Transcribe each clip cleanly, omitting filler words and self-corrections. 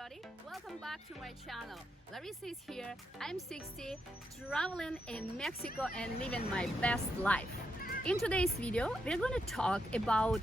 everybody, welcome back to my channel. Larissa is here, I'm 60, traveling in Mexico and living my best life. In today's video, we're going to talk about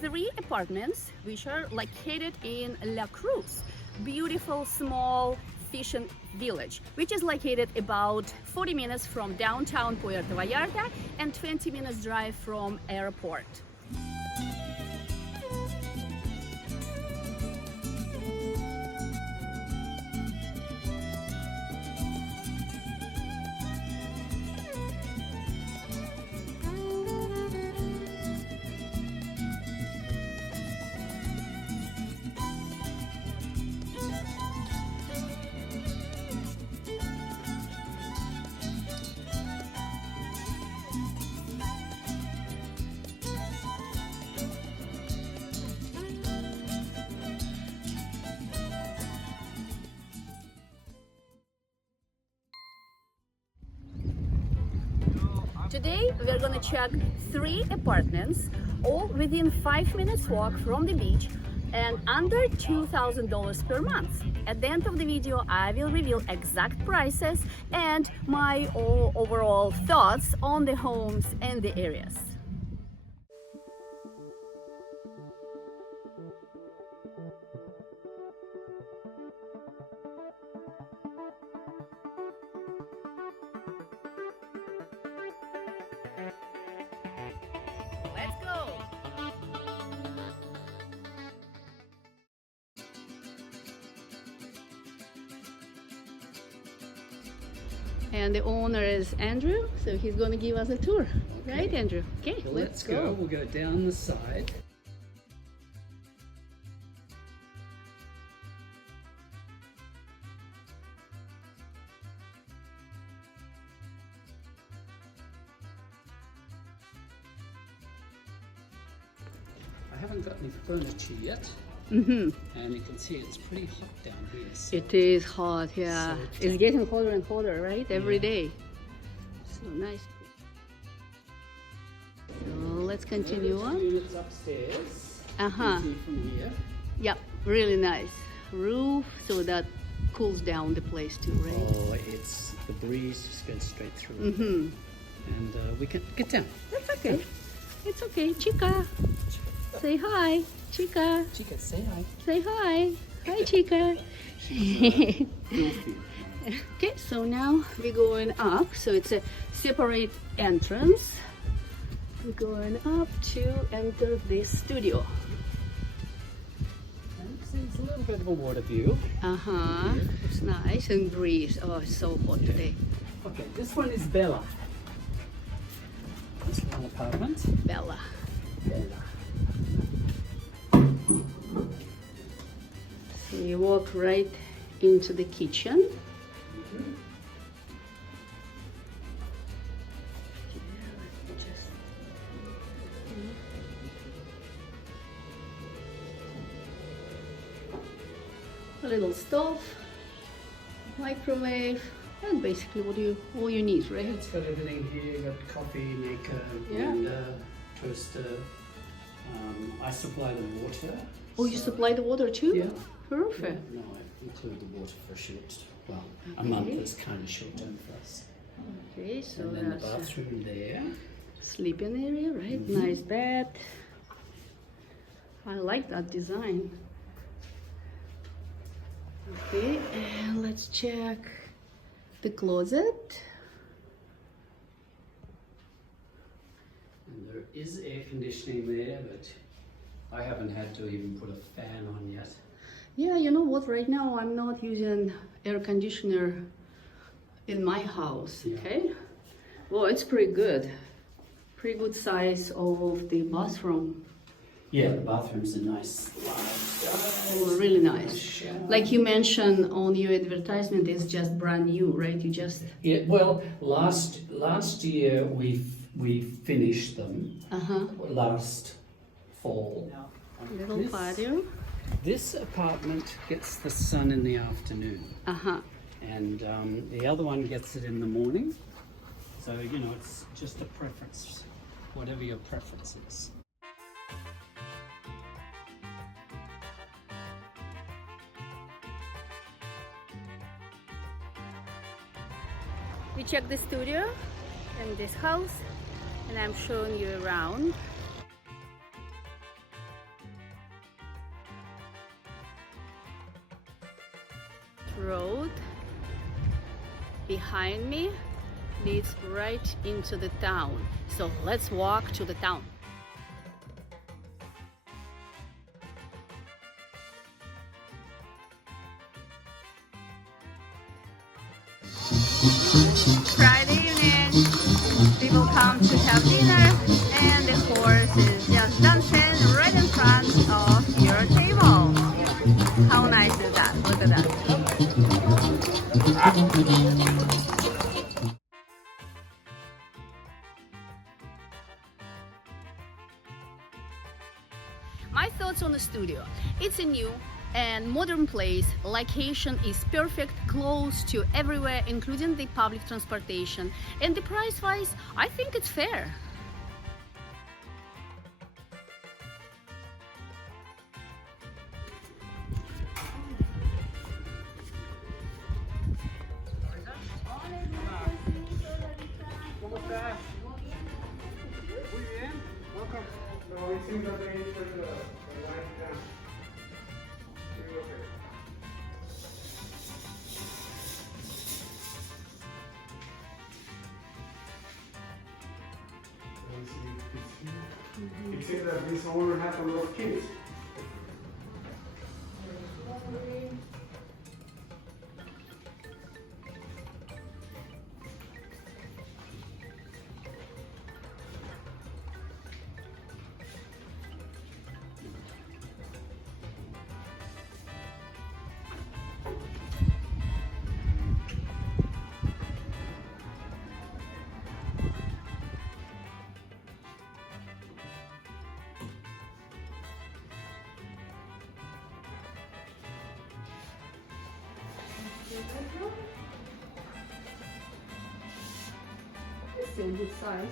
3 apartments which are located in La Cruz, beautiful small fishing village, which is located about 40 minutes from downtown Puerto Vallarta and 20 minutes drive from airport. Today we're gonna check 3 apartments, all within 5 minutes walk from the beach and under $2,000 per month. At the end of the video, I will reveal exact prices and my overall thoughts on the homes and the areas. Let's go! And the owner is Andrew, so he's going to give us a tour. Okay. Right, Andrew? Okay, So let's go. We'll go down the side. I haven't got any furniture yet. And you can see it's pretty hot down here. So It is hot, yeah. So It's getting hotter and hotter, right? Every day. So nice. So let's continue There's on. units upstairs. Uh-huh. You can see from here. Yep, really nice. Roof, so that cools down the place too, right? Oh, it's the breeze just goes straight through. And we can get down. That's okay. It's okay. Chica, say hi. Chica, Chica, say hi. say hi. Hi, Chica. Okay, so now we're going up. So it's a separate entrance. We're going up to enter this studio. It's a little bit of a water view. Uh-huh. It's nice and breeze. Oh, it's so hot today. Okay, this one is Bella. This one apartment. Bella. Bella. So you walk right into the kitchen. A little stove, microwave, and basically all you need, right? It's got everything here. You've got coffee maker, Yeah. blender, toaster. I supply the water. Oh, you so- supply the water too? Yeah. Perfect. No, I include the water for a short, well, a month is kind of short term for us. Okay, so And then the that's a bathroom there. sleeping area, right? Nice bed. I like that design. Okay, and let's check the closet. And there is air conditioning there, but I haven't had to even put a fan on yet. Yeah, you know what? Right now I'm not using air conditioner in my house. Yeah. Okay. Well, it's pretty good. Pretty good size of the bathroom. Yeah, the bathroom's a nice Oh, really nice. shower. Like you mentioned on your advertisement, it's just brand new, right? You just Yeah, well, last year we finished them. Last fall. little This- patio. This apartment gets the sun in the afternoon, and the other one gets it in the morning. So you know, it's just a preference, whatever your preference is. We checked the studio in this house and I'm showing you around. Road behind me leads right into the town. So let's walk to the town. Friday evening, people come to have dinner and the horse is just dancing right in front of your table. How nice is that? Look at that. My thoughts on the studio. It's a new and modern place. Location is perfect, close to everywhere, including the public transportation. And the price-wise, I think it's fair. It seems that this owner has a lot of kids. It's still good size.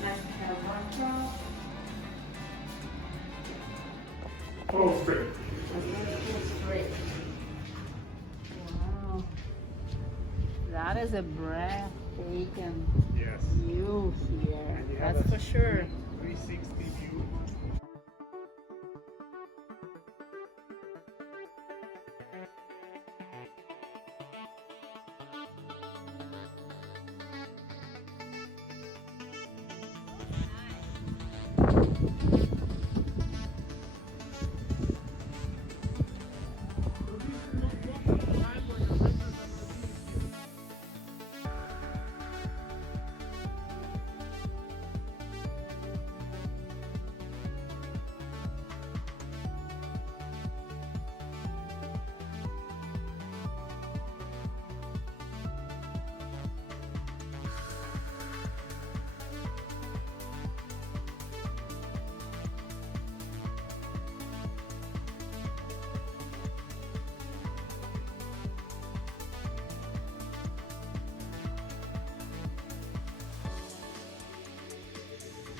Nice to have one crop. Oh, straight. Straight. Wow. That is a breathtaking Yes. view here. And you have That's a for sure. 360 view.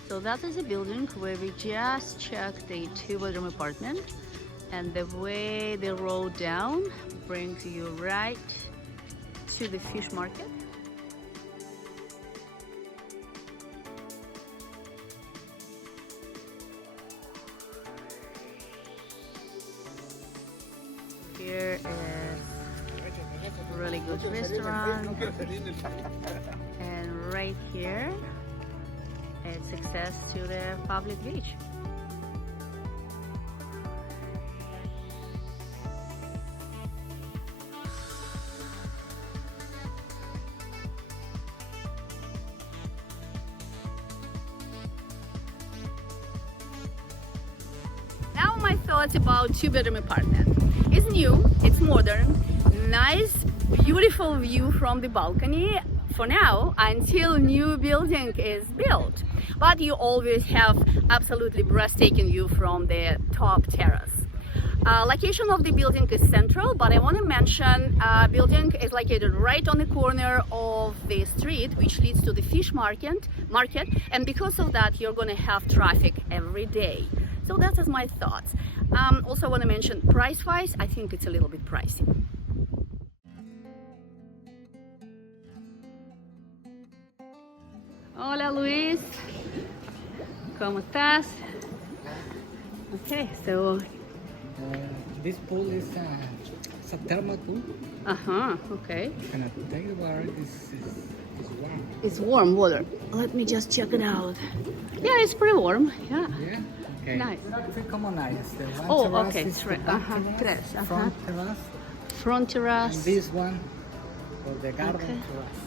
So that is a building where we just checked the 2-bedroom apartment, and the way the road down brings you right to the fish market. Here is a really good restaurant, and right here it's access to the public beach. Now my thoughts about 2-bedroom apartment. It's new, it's modern, nice, beautiful view from the balcony for now until new building is built. But you always have absolutely breathtaking view from the top terrace. Location of the building is central, but I want to mention building is located right on the corner of the street which leads to the fish market, and because of that you're going to have traffic every day. So that is my thoughts. Also I want to mention price-wise, I think it's a little bit pricey. Hola Luis, ¿cómo estás? Okay, so This pool is a thermal pool. Okay. And I tell you what, this is warm. It's warm water. Let me just check it out. Yeah, it's pretty warm. Yeah. Yeah? Okay. Nice. There are three common areas. The one Oh, terrace okay. is It's the right. back Tres. terrace, front terrace, Front terrace. and this one for the garden Okay. terrace.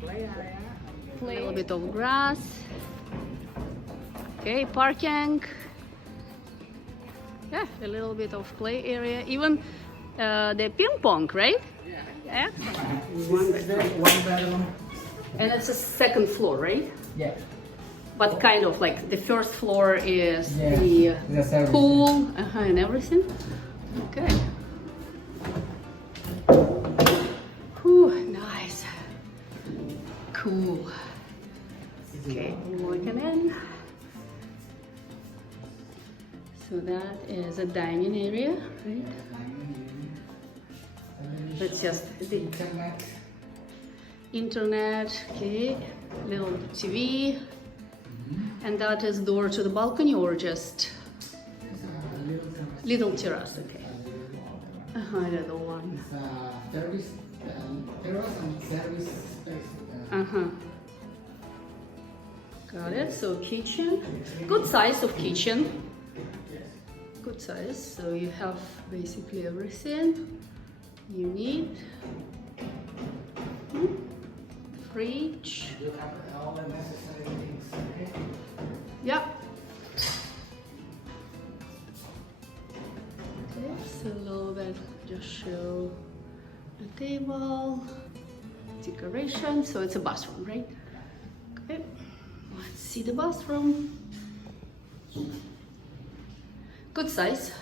Play area. A little bit of grass. Okay, parking. Yeah, a little bit of play area. Even the ping pong, right? Yeah. One bedroom. And it's a second floor, right? Yeah. But kind of like the first floor is Yeah, the the service. pool and everything. Okay. Whew, nice. Cool. Okay, walking in. So that is a dining area, right? That's just the internet, okay, little TV, and that is door to the balcony or just little terrace, okay. Little one. Terrace and service space. Got it. So kitchen, good size of kitchen. Good size. So you have basically everything you need. Fridge. You have all the necessary things. Okay? Yeah. Okay, so a little bit just show the table, decoration. So it's a bathroom, right? Okay, let's see the bathroom. Good size.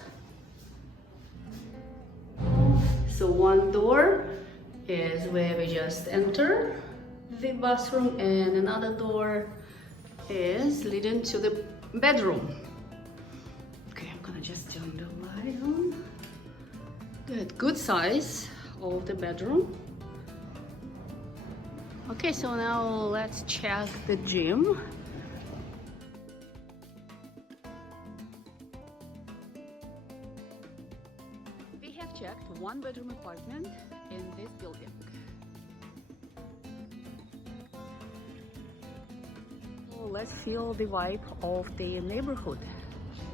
So one door is where we just enter the bathroom, and another door is leading to the bedroom. Okay, I'm gonna just turn the light on. Good size of the bedroom. Okay, so now let's check the gym. We have checked one bedroom apartment in this building. So let's feel the vibe of the neighborhood.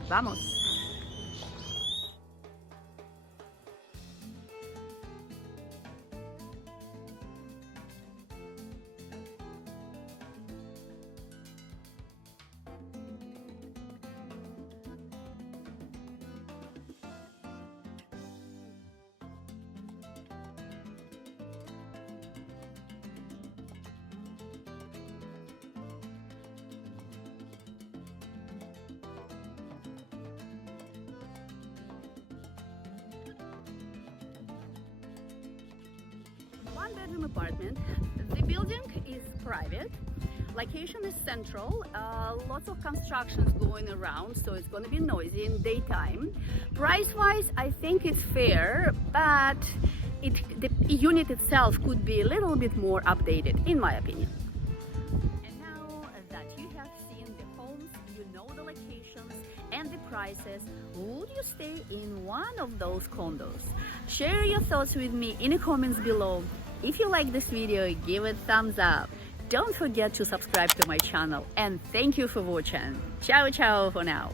Vamos! One bedroom apartment. The building is private. Location is central. Lots of constructions going around, so it's going to be noisy in daytime. Price-wise, I think it's fair, but the unit itself could be a little bit more updated, in my opinion. And now that you have seen the homes, you know the locations and the prices, would you stay in one of those condos? Share your thoughts with me in the comments below. If you like this video, give it a thumbs up. Don't forget to subscribe to my channel, and thank you for watching. Ciao ciao for now.